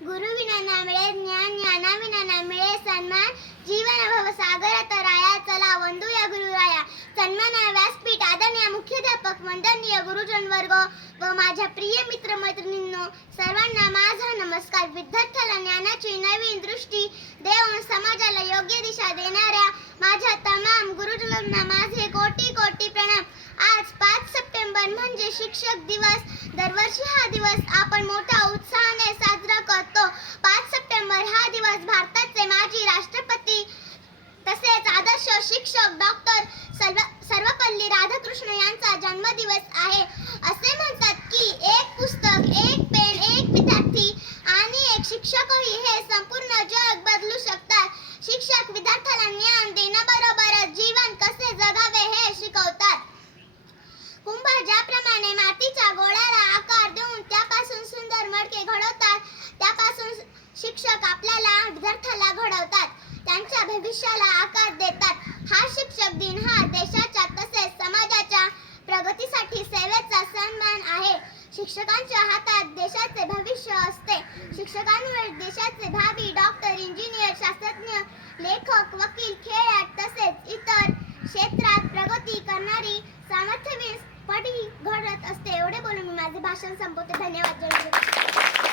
गुरु विना ना मिळे ज्ञान ज्ञानाविना ना मिळे सन्मान जीवन भव सागर तराया चला वंदूया गुरुराया सन्माना व्यासपीठ आदरणीय मुख्याध्यापक वंदनीय गुरुजन वर्ग व माझ्या प्रिय मित्र मैत्रिणींनो सर्वांना माझा नमस्कार विद्यार्थ्याला ज्ञानाची नवीन दृष्टी देऊन समाजाला योग्य दिशा देणाऱ्या माझ्या तमाम गुरुजनांना माझे कोटी कोटी प्रणाम आज पाच सप्टेंबर म्हणजे शिक्षक दिवस दरवर्षी हा दिवस आपण मोठा उत्साहाने साजरा करतो पाच सप्टेंबर हा दिवस भारताचे माजी राष्ट्रपती तसेच आदर्श शिक्षक डॉक्टर सर्व सर्वपल्ली राधाकृष्ण यांचा जन्मदिवस आहे. असे म्हणतात की एक पुस्तक एक पेन एक विद्यार्थी आणि एक शिक्षकही हे संपूर्ण जग बदलू शकतात. शिक्षक विद्यार्थ्याला ज्ञान देण्याबरोबरच जीवन कसे जगावे हे शिकवतात. कुंभार ज्याप्रमाणे मातीच्या गोळ्याला आकार देऊन त्यापासून सुंदर मडके घडवतात शिक्षक आपल्याला विद्यार्थ्याला घडवतात त्यांच्या भविष्याला आकार देतात. हा शिक्षक दिन हा देशाच्या तसेच समाजाच्या प्रगतीसाठी सेवेचा सन्मान आहे. शिक्षकांच्या हातात देशाचे भविष्य असते. शिक्षकांवर देशाचे भावी डॉक्टर इंजिनियर शास्त्रज्ञ लेखक वकील खेळाड तसेच इतर क्षेत्रात प्रगती करणारी सामर्थ्यवीर पडी घडत असते. एवढे बोलून मी माझे भाषण संपवते. धन्यवाद. जय